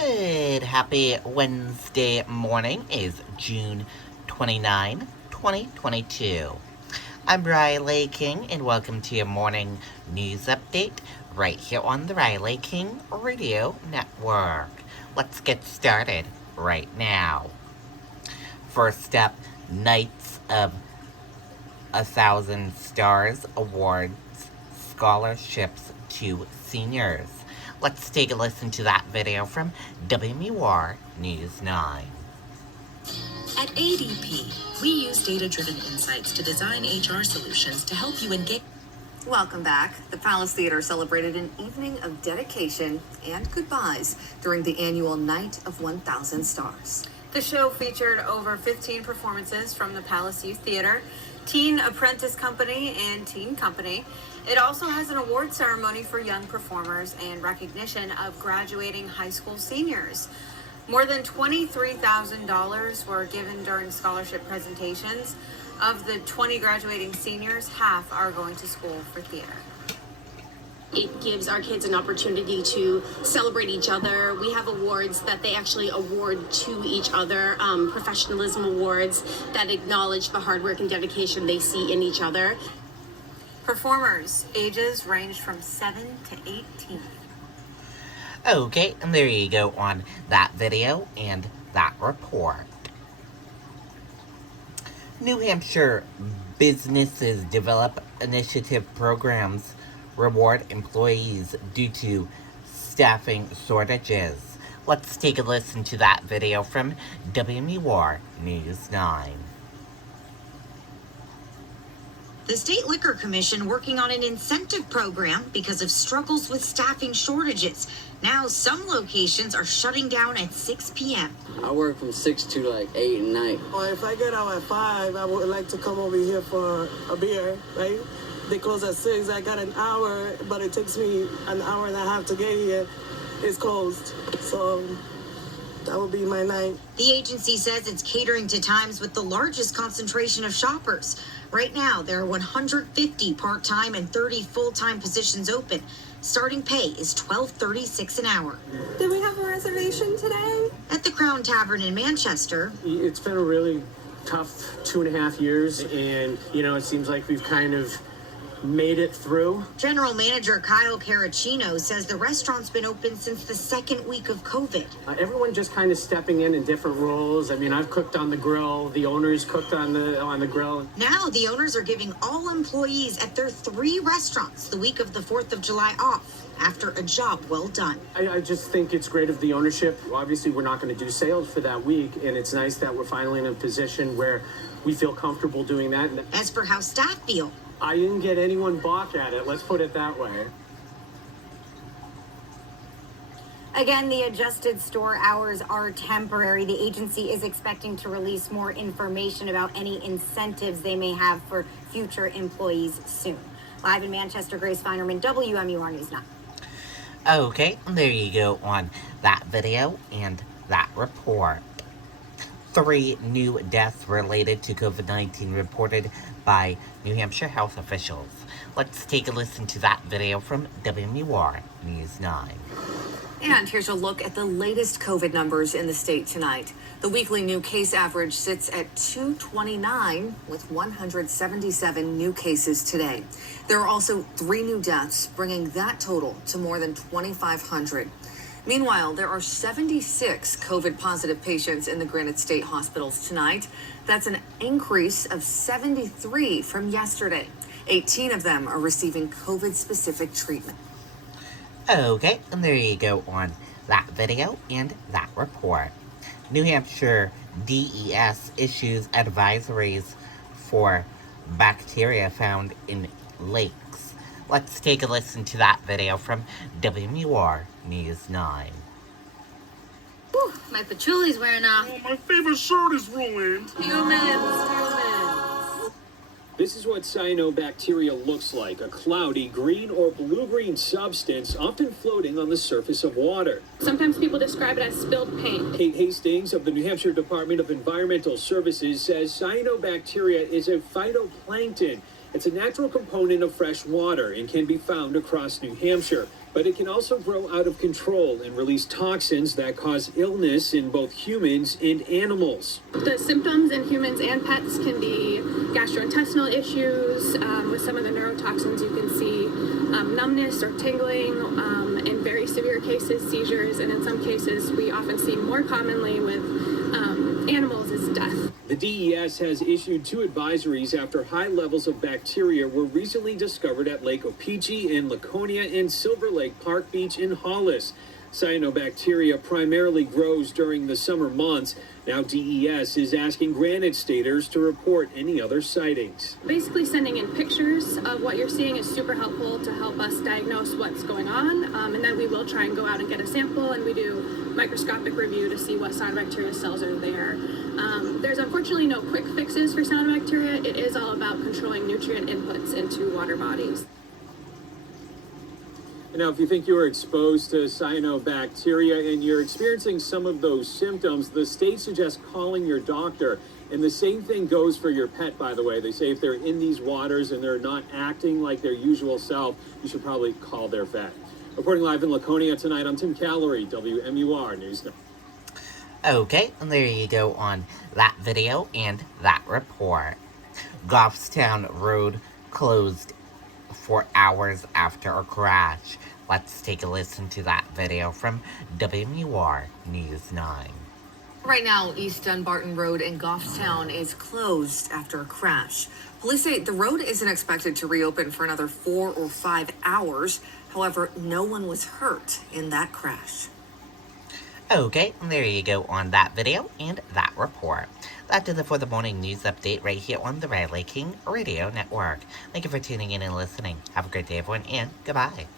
Good. Happy Wednesday morning is June 29, 2022. I'm Riley King, and welcome to your morning news update right here on the Riley King Radio Network. Let's get started right now. First up, Knights of 1,000 Stars awards scholarships to seniors. Let's take a listen to that video from WMUR News 9. At ADP, we use data-driven insights to design HR solutions to help you engage. Welcome back. The Palace Theater celebrated an evening of dedication and goodbyes during the annual Night of 1,000 Stars. The show featured over 15 performances from the Palace Youth Theater, Teen Apprentice Company, and Teen Company. It also has an award ceremony for young performers and recognition of graduating high school seniors. More than $23,000 were given during scholarship presentations. Of the 20 graduating seniors, half are going to school for theater. It gives our kids an opportunity to celebrate each other. We have awards that they actually award to each other, professionalism awards that acknowledge the hard work and dedication they see in each other. Performers, ages range from 7 to 18. Okay, and there you go on that video and that report. New Hampshire businesses develop initiative programs reward employees due to staffing shortages. Let's take a listen to that video from WMUR News 9. The State Liquor Commission working on an incentive program because of struggles with staffing shortages. Now some locations are shutting down at 6 p.m. I work from 6 to like 8 at night. Or if I get out at 5, I would like to come over here for a beer, right? They close at 6. I got an hour, but it takes me an hour and a half to get here. It's closed. So that would be my night. The agency says it's catering to times with the largest concentration of shoppers. Right now, there are 150 part-time and 30 full-time positions open. Starting pay is $12.36 an hour. Did we have a reservation today? At the Crown Tavern in Manchester, it's been a really tough 2.5 years, and it seems like we've kind of made it through. General Manager Kyle Caracino says the restaurant's been open since the second week of COVID. Everyone just kind of stepping in different roles. I mean, I've cooked on the grill. The owners cooked on the grill. Now the owners are giving all employees at their 3 restaurants the week of the 4th of July off after a job well done. I just think it's great of the ownership. Obviously, we're not going to do sales for that week, and it's nice that we're finally in a position where we feel comfortable doing that. As for how staff feel, I didn't get anyone balk at it. Let's put it that way. Again, the adjusted store hours are temporary. The agency is expecting to release more information about any incentives they may have for future employees soon. Live in Manchester, Grace Finerman, WMUR News 9. Okay, there you go on that video and that report. 3 new deaths related to COVID-19 reported by New Hampshire health officials. Let's take a listen to that video from WMUR News 9. And here's a look at the latest COVID numbers in the state tonight. The weekly new case average sits at 229 with 177 new cases today. There are also 3 new deaths, bringing that total to more than 2,500. Meanwhile, there are 76 COVID-positive patients in the Granite State hospitals tonight. That's an increase of 73 from yesterday. 18 of them are receiving COVID-specific treatment. Okay, and there you go on that video and that report. New Hampshire DES issues advisories for bacteria found in lakes. Let's take a listen to that video from WMUR News 9. Whew, my patchouli's wearing off. Oh, my favorite shirt is ruined. Humans. This is what cyanobacteria looks like, a cloudy green or blue-green substance often floating on the surface of water. Sometimes people describe it as spilled paint. Kate Hastings of the New Hampshire Department of Environmental Services says cyanobacteria is a phytoplankton. It's a natural component of fresh water and can be found across New Hampshire. but it can also grow out of control and release toxins that cause illness in both humans and animals. The symptoms in humans and pets can be gastrointestinal issues. With some of the neurotoxins, you can see numbness or tingling, in very severe cases, seizures, and in some cases, we often see more commonly with animals is death. The DES has issued 2 advisories after high levels of bacteria were recently discovered at Lake Opeechee in Laconia and Silver Lake Park Beach in Hollis. Cyanobacteria primarily grows during the summer months. Now DES is asking Granite Staters to report any other sightings. Basically, sending in pictures of what you're seeing is super helpful to help us diagnose what's going on, and then we will try and go out and get a sample, and we do microscopic review to see what cyanobacteria cells are there. There's unfortunately no quick fixes for cyanobacteria. It is all about controlling nutrient inputs into water bodies. Now, if you think you are exposed to cyanobacteria and you're experiencing some of those symptoms, the state suggests calling your doctor. And the same thing goes for your pet, by the way. They say if they're in these waters and they're not acting like their usual self, you should probably call their vet. Reporting live in Laconia tonight, I'm Tim Callery, WMUR News Now. Okay, and there you go on that video and that report. Goffstown Road closed for hours after a crash. Let's take a listen to that video from WMUR News 9. Right now, East Dunbarton Road in Goffstown is closed after a crash. Police say the road isn't expected to reopen for another 4 or 5 hours. However, no one was hurt in that crash. Okay, and there you go on that video and that report. That does it for the morning news update right here on the Riley King Radio Network. Thank you for tuning in and listening. Have a great day, everyone, and goodbye.